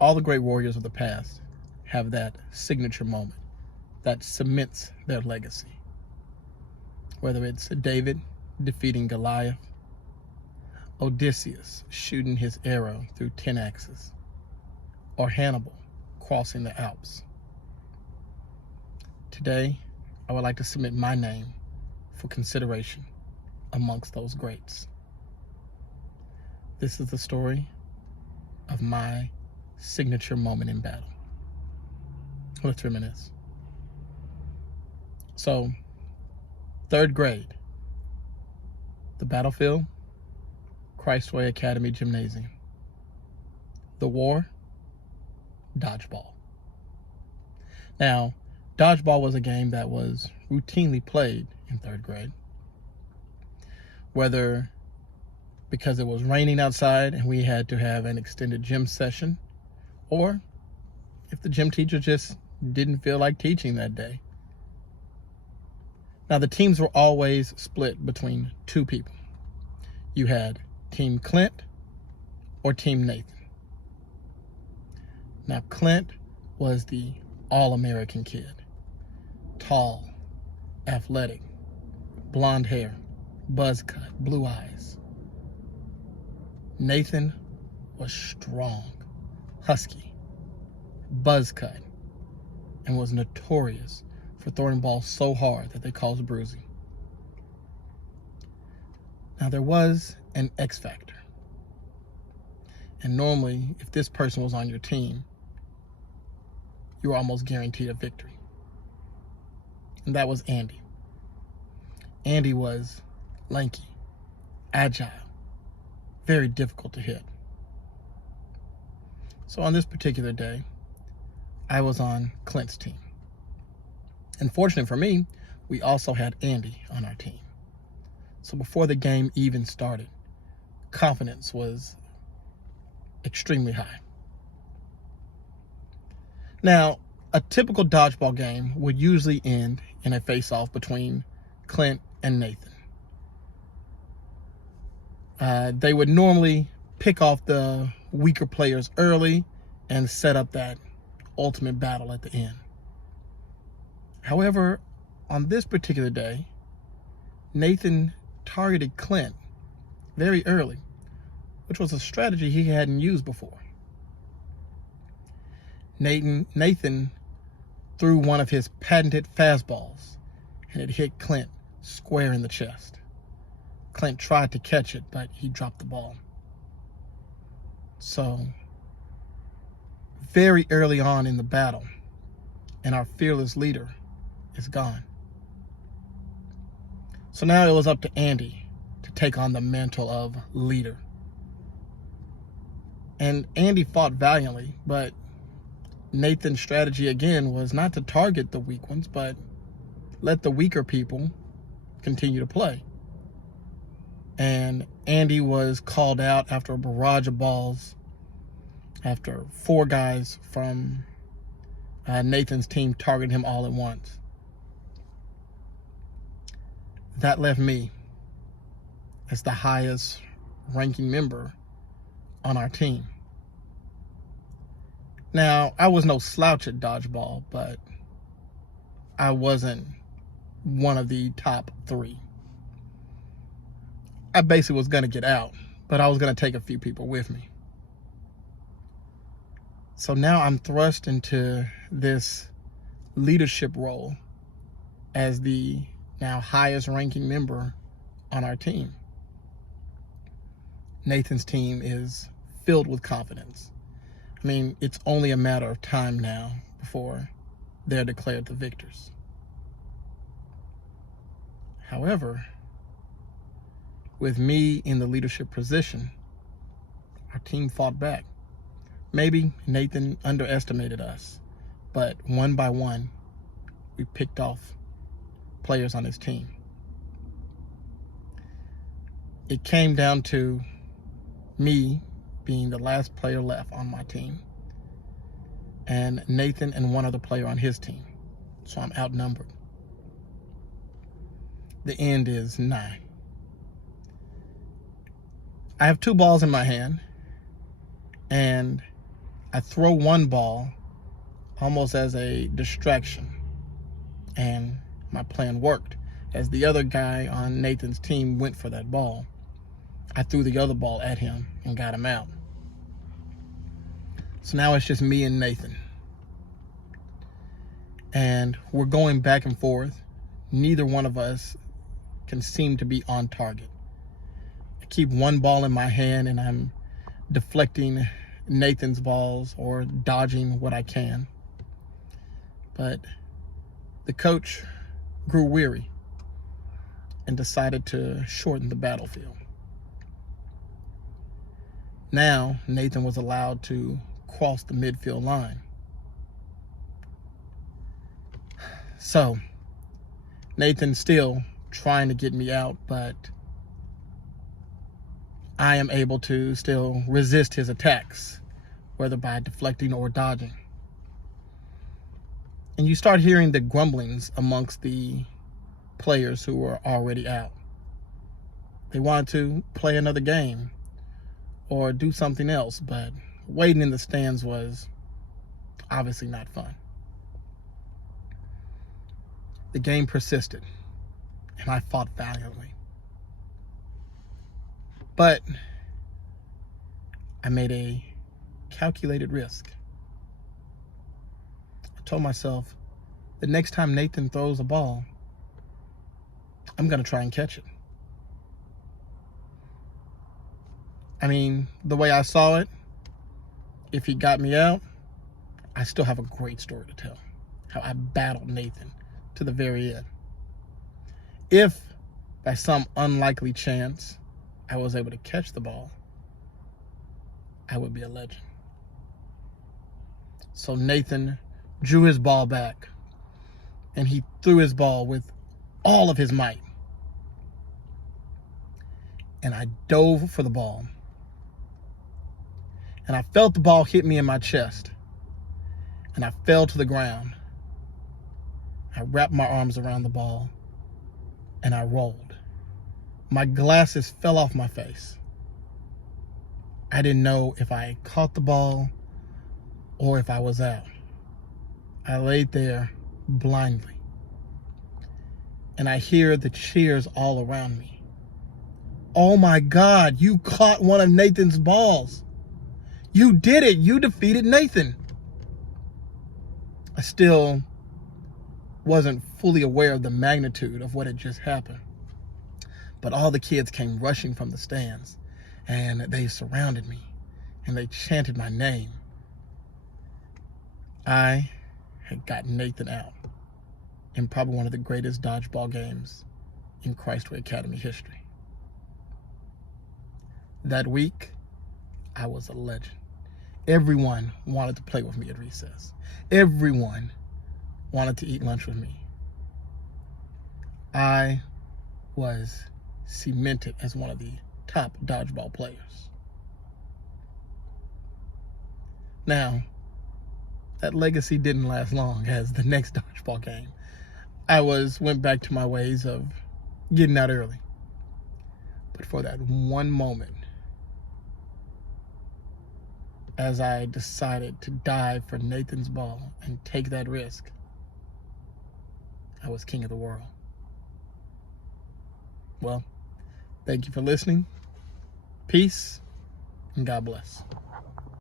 All the great warriors of the past have that signature moment that cements their legacy. Whether it's David defeating Goliath, Odysseus shooting his arrow through 10 axes, or Hannibal crossing the Alps. Today, I would like to submit my name for consideration amongst those greats. This is the story of my signature moment in battle. Let's reminisce. So, third grade, the battlefield, Christway Academy Gymnasium. The war, dodgeball. Now, dodgeball was a game that was routinely played in third grade. Whether because it was raining outside and we had to have an extended gym session, or if the gym teacher just didn't feel like teaching that day. Now, the teams were always split between two people. You had Team Clint or Team Nathan. Now, Clint was the all-American kid. Tall, athletic, blonde hair, buzz cut, blue eyes. Nathan was strong, husky, buzz cut, and was notorious for throwing balls so hard that they caused bruising. Now, there was an X factor. And normally, if this person was on your team, you were almost guaranteed a victory. And that was Andy. Andy was lanky, agile, very difficult to hit. So on this particular day, I was on Clint's team. And fortunately for me, we also had Andy on our team. So before the game even started, confidence was extremely high. Now, a typical dodgeball game would usually end in a face-off between Clint and Nathan. They would normally pick off the weaker players early and set up that ultimate battle at the end. However, on this particular day, Nathan targeted Clint very early, which was a strategy he hadn't used before. Nathan threw one of his patented fastballs, and it hit Clint square in the chest. Clint tried to catch it, but he dropped the ball. So, very early on in the battle, and our fearless leader is gone. So now it was up to Andy to take on the mantle of leader. And Andy fought valiantly, but Nathan's strategy again was not to target the weak ones, but let the weaker people continue to play. And Andy was called out after a barrage of balls, after 4 guys from Nathan's team targeted him all at once. That left me as the highest ranking member on our team. Now, I was no slouch at dodgeball, but I wasn't one of the top 3. I basically was going to get out, but I was going to take a few people with me. So now I'm thrust into this leadership role as the now highest ranking member on our team. Nathan's team is filled with confidence. I mean, it's only a matter of time now before they're declared the victors. However, with me in the leadership position, our team fought back. Maybe Nathan underestimated us, but one by one, we picked off players on his team. It came down to me being the last player left on my team, and Nathan and one other player on his team. So I'm outnumbered. The end is nigh. I have 2 balls in my hand, and I throw one ball almost as a distraction, and my plan worked. As the other guy on Nathan's team went for that ball, I threw the other ball at him and got him out. So now it's just me and Nathan. And we're going back and forth. Neither one of us can seem to be on target. I keep one ball in my hand and I'm deflecting Nathan's balls or dodging what I can. But the coach grew weary and decided to shorten the battlefield. Now, Nathan was allowed to cross the midfield line. So, Nathan's still trying to get me out, but I am able to still resist his attacks, whether by deflecting or dodging. And you start hearing the grumblings amongst the players who were already out. They wanted to play another game or do something else, but waiting in the stands was obviously not fun. The game persisted, and I fought valiantly. But I made a calculated risk. I told myself, the next time Nathan throws a ball, I'm going to try and catch it. I mean, the way I saw it, if he got me out, I still have a great story to tell. How I battled Nathan to the very end. If, by some unlikely chance, I was able to catch the ball, I would be a legend. So Nathan drew his ball back, and he threw his ball with all of his might. And I dove for the ball. And I felt the ball hit me in my chest. And I fell to the ground. I wrapped my arms around the ball, and I rolled. My glasses fell off my face. I didn't know if I caught the ball or if I was out. I laid there blindly, and I hear the cheers all around me. Oh my God, you caught one of Nathan's balls. You did it. You defeated Nathan. I still wasn't fully aware of the magnitude of what had just happened. But all the kids came rushing from the stands, and they surrounded me, and they chanted my name. I had gotten Nathan out in probably one of the greatest dodgeball games in Christway Academy history. That week, I was a legend. Everyone wanted to play with me at recess. Everyone wanted to eat lunch with me. I was cemented as one of the top dodgeball players. Now, that legacy didn't last long, as the next dodgeball game, I went back to my ways of getting out early. But for that one moment, as I decided to dive for Nathan's ball and take that risk, I was king of the world. Well, thank you for listening. Peace, and God bless.